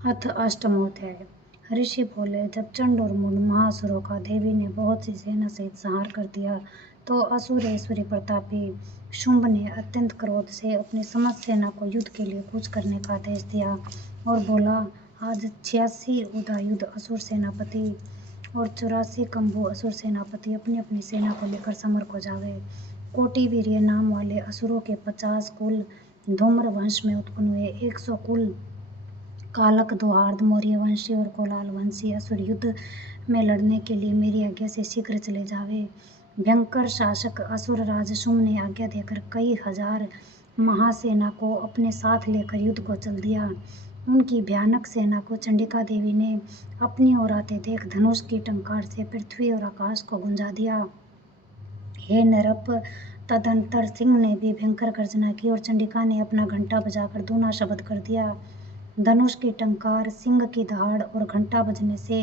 अथ अष्टमोऽध्याय। ऋषि बोले, जब चंड और मुंड महासुरों का देवी ने बहुत सी सेना सहित संहार कर दिया तो असुर ऐश्वर्य प्रतापी शुंभ ने अत्यंत क्रोध से अपनी समस्त सेना को युद्ध के लिए कूच करने का आदेश दिया और बोला, आज 86 उदायुध असुर सेनापति और 84 कंबु असुर सेनापति अपनी अपनी सेना को लेकर समर को जावे। कोटि वीर्य नाम वाले असुरों के 50 कुल धूम्र वंश में उत्पन्न हुए, 100 कुल कालक दुहार्द मौर्य वंशी और कोलाल वंशी असुर युद्ध में लड़ने के लिए मेरी आज्ञा से शीघ्र चले जावे। भयंकर शासक असुर राज शुंभ ने आज्ञा देकर कई हजार महासेना को अपने साथ लेकर युद्ध को चल दिया। उनकी भयानक सेना को चंडिका देवी ने अपनी ओर आते देख धनुष की टंकार से पृथ्वी और आकाश को गुंजा दिया। हे नरप, तदंतर सिंह ने भी भयंकर गर्जना की और चंडिका ने अपना घंटा बजाकर दूना शब्द कर दिया। धनुष की टंकार, सिंह की दहाड़ और घंटा बजने से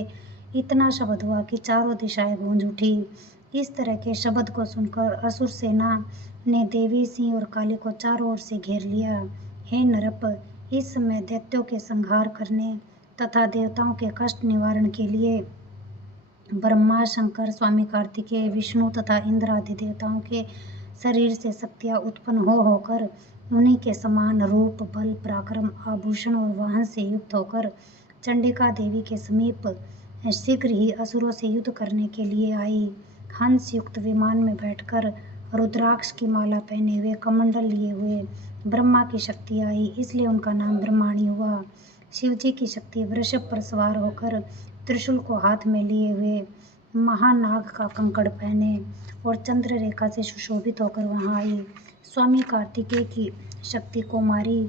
इतना शब्द हुआ कि चारों दिशाएं गूंज उठी। इस तरह के शब्द को सुनकर असुर सेना ने देवी, सिंह और काली को चारों ओर से घेर लिया। हे नरप, इस समय दैत्यों के संहार करने तथा देवताओं के कष्ट निवारण के लिए ब्रह्मा, शंकर, स्वामी कार्तिकेय, विष्णु तथा इंद्र आदि देवताओं के शरीर से शक्तियां उत्पन्न होकर उन्हीं के समान रूप, बल, पराक्रम, आभूषण और वाहन से युक्त होकर चंडिका देवी के समीप शीघ्र ही असुरों से युद्ध करने के लिए आई। हंस युक्त विमान में बैठकर रुद्राक्ष की माला पहने हुए, कमंडल लिए हुए ब्रह्मा की शक्ति आई, इसलिए उनका नाम ब्रह्माणी हुआ। शिवजी की शक्ति वृषभ पर सवार होकर त्रिशूल को हाथ में लिए हुए, महानाग का कंकड़ पहने और चंद्र रेखा से सुशोभित होकर वहां आई। स्वामी कार्तिकेय की शक्ति कुमारी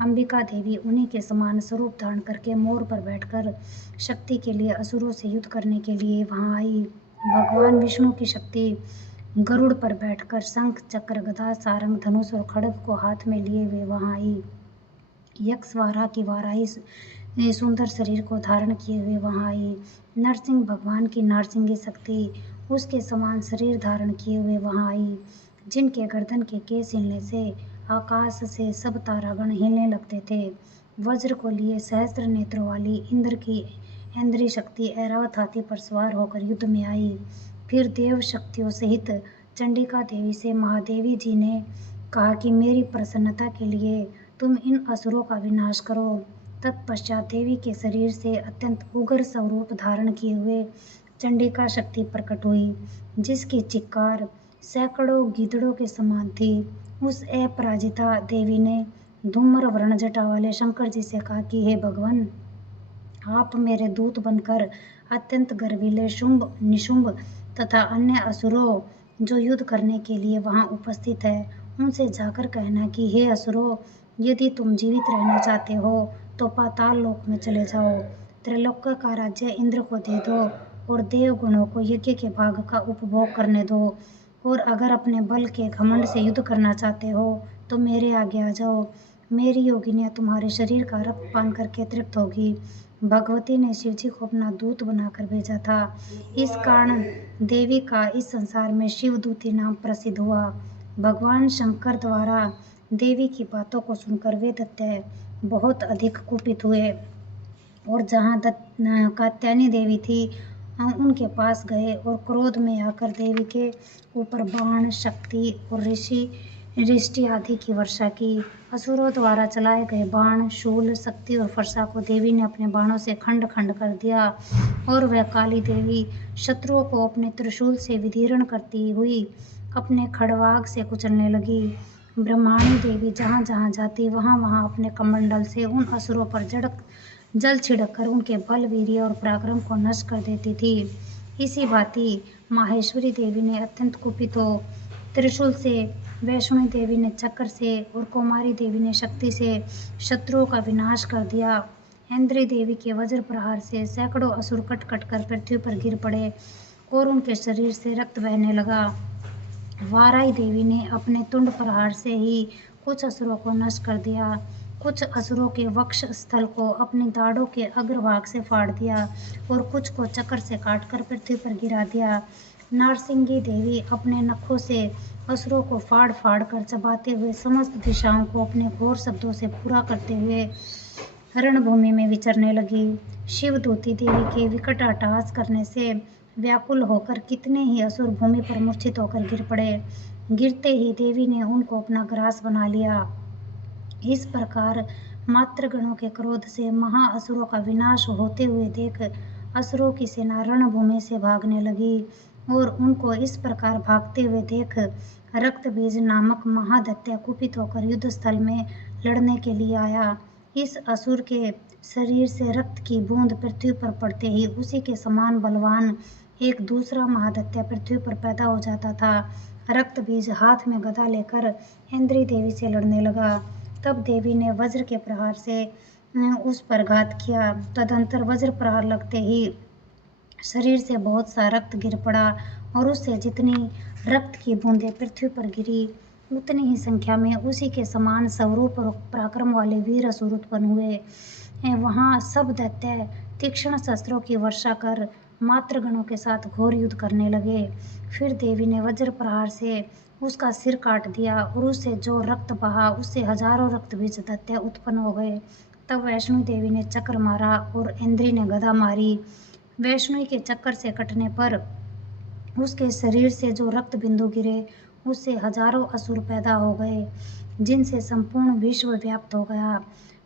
अंबिका देवी उन्हीं के समान स्वरूप धारण करके मोर पर बैठकर शक्ति के लिए असुरों से युद्ध करने के लिए वहां आई। भगवान विष्णु की शक्ति गरुड़ पर बैठकर शंख, चक्र, गदा, सारंग, धनुष और खड्ग को हाथ में लिए हुए वहां आई। यक्षवारा की वाराही सुंदर शरीर को धारण किए हुए वहां आई। नरसिंह भगवान की नारसिंगी शक्ति उसके समान शरीर धारण किए हुए वहां आई। जिनके गर्दन के केस हिलने से आकाश से सब तारागण हिलने लगते थे। वज्र को लिए सहस्त्र नेत्रों वाली इंद्र की इंद्रिय शक्ति ऐरावत हाथी पर सवार होकर युद्ध में आई। फिर देव शक्तियों सहित चंडिका देवी से महादेवी जी ने कहा कि मेरी प्रसन्नता के लिए तुम इन असुरों का विनाश करो। तत्पश्चात देवी के शरीर से अत्यंत उग्र स्वरूप धारण किए हुए चंडिका शक्ति प्रकट हुई, जिसकी चिक्कार सैकड़ों गीदड़ों के समान थी। उस अपराजिता देवी ने धूम्र वर्ण जटा वाले शंकर जी से कहा कि हे भगवान, आप मेरे दूत बनकर अत्यंत गर्वीले शुंभ, निशुंभ तथा अन्य असुरों जो युद्ध करने के लिए वहां उपस्थित है, उनसे जाकर कहना कि हे असुरों, यदि तुम जीवित रहना चाहते हो तो पाताल लोक में चले जाओ। त्रिलोक का राज्य इंद्र को दे दो और देव गुणों को यज्ञ के भाग का उपभोग करने दो। और अगर अपने बल के घमंड से युद्ध करना चाहते हो तो मेरे आगे आ जाओ। मेरी योगिनियां तुम्हारे शरीर का रक्त पान करके तृप्त होगी। भगवती ने शिवजी को अपना दूत बनाकर भेजा था। इस कारण देवी का इस संसार में शिवदूती नाम प्रसिद्ध हुआ। भगवान शंकर द्वारा देवी की बातों को सुनकर वे दैत्य बहुत अधिक कुपित हुए और जहाँ कात्यायनी देवी थी उनके पास गए और क्रोध में आकर देवी के ऊपर बाण, शक्ति और रिष्टि आदि की वर्षा की। असुरों द्वारा चलाए गए बाण, शूल, शक्ति और फरसा को देवी ने अपने बाणों से खंड खंड कर दिया और वह काली देवी शत्रुओं को अपने त्रिशूल से विदीर्ण करती हुई अपने खड़वाग से कुचलने लगी। ब्रह्माणी देवी जहाँ जहाँ जाती वहाँ वहाँ अपने कमंडल से उन असुरों पर जल छिड़क कर उनके बल, वीर्य और पराक्रम को नष्ट कर देती थी। इसी भांति माहेश्वरी देवी ने अत्यंत कुपित हो त्रिशूल से, वैष्णवी देवी ने चक्र से और कुमारी देवी ने शक्ति से शत्रुओं का विनाश कर दिया। इंद्री देवी के वज्र प्रहार से सैकड़ों असुर कट कट कर पृथ्वी पर गिर पड़े और उनके शरीर से रक्त बहने लगा। वाराही देवी ने अपने तुंड प्रहार से ही कुछ असुरों को नष्ट कर दिया। कुछ असुरों के वक्ष स्थल को अपनी दाढ़ों के अग्रभाग से फाड़ दिया और कुछ को चक्र से काटकर पृथ्वी पर गिरा दिया। नारसिंगी देवी अपने नखों से असुरों को फाड़ फाड़ कर चबाते हुए समस्त दिशाओं को अपने घोर शब्दों से पूरा करते हुए रणभूमि में विचरने लगी। शिवदूती देवी के विकट अट्टहास करने से व्याकुल होकर कितने ही असुर भूमि पर मूर्छित होकर गिर पड़े। गिरते ही देवी ने उनको अपना ग्रास बना लिया। इस प्रकार मातृगणों के क्रोध से महाअसुरों का विनाश होते हुए देख असुरों की सेना रणभूमि से भागने लगी और उनको इस प्रकार भागते हुए देख रक्तबीज नामक महादैत्य कुपित होकर युद्ध स्थल में लड़ने के लिए आया। इस असुर के शरीर से रक्त की बूंद पृथ्वी पर पड़ते ही उसी के समान बलवान एक दूसरा महादैत्य पृथ्वी पर पैदा हो जाता था। रक्तबीज हाथ में गदा लेकर इंद्री देवी से लड़ने लगा। तब देवी ने वज्र के प्रहार से उस पर घात किया। तदंतर वज्र प्रहार लगते ही शरीर से बहुत सा रक्त गिर पड़ा और उससे जितनी रक्त की बूंदें पृथ्वी पर गिरी उतनी ही संख्या में उसी के समान स्वरूप और पराक्रम वाले वीर असुर उत्पन्न हुए। वहाँ सब दैत्य तीक्ष्ण शस्त्रों की वर्षा कर मातृगणों के साथ घोर युद्ध करने लगे। फिर देवी ने वज्र प्रहार से उसका सिर काट दिया और उससे जो रक्त बहा उससे हजारों रक्तबीज दैत्य उत्पन्न हो गए। तब वैष्णो देवी ने चक्र मारा और इंद्री ने गदा मारी। वैष्णो के चक्कर से कटने पर उसके शरीर से जो रक्त बिंदु गिरे उससे हजारों असुर पैदा हो गए जिनसे संपूर्ण विश्व व्याप्त हो गया।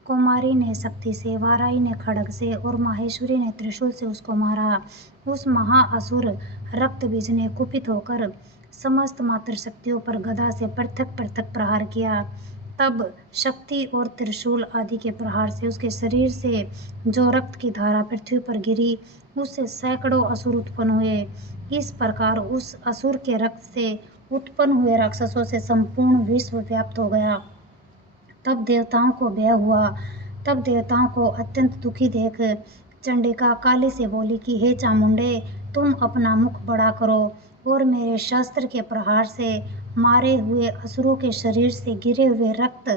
कुमारी ने शक्ति से, वाराई ने खड्ग से और माहेश्वरी ने त्रिशूल से उसको मारा। उस महाअसुर रक्तबीज ने कुपित होकर समस्त मातृशक्तियों पर गदा से पृथक पृथक प्रहार किया। तब शक्ति और त्रिशूल आदि के प्रहार से उसके शरीर से जो रक्त की धारा पृथ्वी पर गिरी उससे सैकड़ों असुर उत्पन्न हुए। इस प्रकार उस असुर के रक्त से उत्पन्न हुए राक्षसों से संपूर्ण विश्व व्याप्त हो गया। तब देवताओं को भय हुआ। तब देवताओं को अत्यंत दुखी देख चंडिका काली से बोली कि हे चामुंडे, तुम अपना मुख बड़ा करो और मेरे शस्त्र के प्रहार से मारे हुए असुरों के शरीर से गिरे हुए रक्त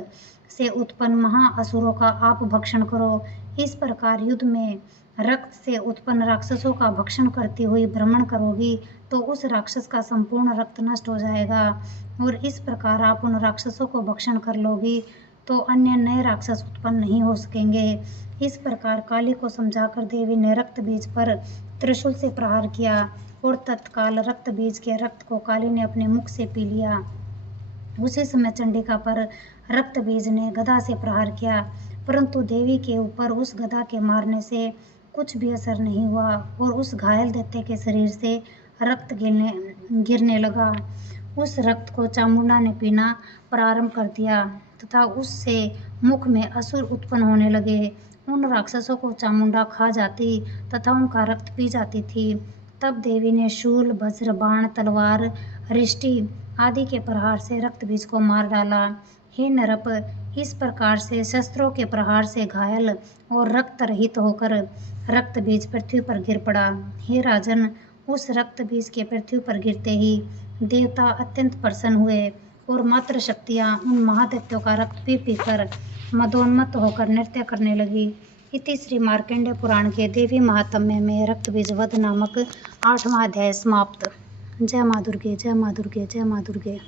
से उत्पन्न महाअसुरों का आप भक्षण करो। इस प्रकार युद्ध में रक्त से उत्पन्न राक्षसों का भक्षण करती हुई भ्रमण करोगी तो उस राक्षस का संपूर्ण रक्त नष्ट हो जाएगा और इस प्रकार आप उन राक्षसों को भक्षण कर लोगी तो अन्य नए राक्षस उत्पन्न नहीं हो सकेंगे। इस प्रकार काली को समझाकर देवी ने रक्त बीज पर त्रिशूल से प्रहार किया और तत्काल रक्त बीज के रक्त को काली ने अपने मुख से पी लिया। उसी समय चंडिका पर रक्त बीज ने गदा से प्रहार किया परंतु देवी के ऊपर उस गदा के मारने से कुछ भी असर नहीं हुआ और उस घायल दैत्य के शरीर से रक्त गिरने लगा। उस रक्त को चामुंडा ने पीना प्रारंभ कर दिया तथा उससे मुख में असुर उत्पन्न होने लगे। उन राक्षसों को चामुंडा खा जाती तथा उनका रक्त पी जाती थी। तब देवी ने शूल, वज्र, बाण, तलवार, रिष्टि आदि के प्रहार से रक्त बीज को मार डाला। हे नरप, इस प्रकार से शस्त्रों के प्रहार से घायल और रक्त रहित होकर रक्त बीज पृथ्वी पर गिर पड़ा। हे राजन, उस रक्त बीज के पृथ्वी पर गिरते ही देवता अत्यंत प्रसन्न हुए और मात्र शक्तियाँ उन महादैत्यों का रक्त पी पी कर मदोन्मत्त होकर नृत्य करने लगी। इति श्री मार्कंडेय पुराण के देवी महात्म्य में रक्तबीज वध नामक 8वां अध्याय समाप्त। जय माँ दुर्गे, जय माँ दुर्गे, जय माँ दुर्गे।